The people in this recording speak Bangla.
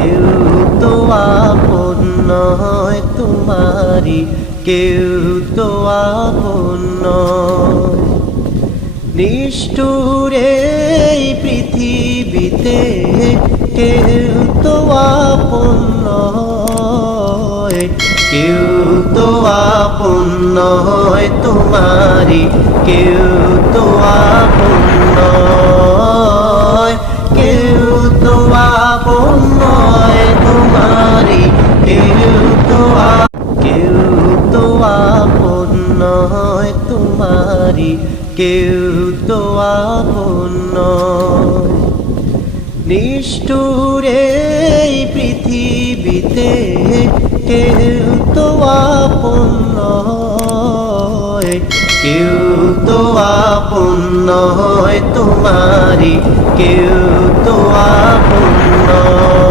কেউ তো আপন নয় তোমারি, কেউ তো আপন নয়। নিষ্ঠুর এই পৃথিবীতে কেউ তো আপন নয়, কেউ তো আপন নয় তোমারি, কেউ তো আপন নয়, কেউ তো আপন নয় তোমারি, কেউ তো কেউ তো আপন নয় তোমারি, কেউ তো আপন নয়। নিষ্ঠুর এই পৃথিবীতে কেউ তো আপন নয়, কেউ তো আপন নয় তোমারি, কেউ তো আপন নয়।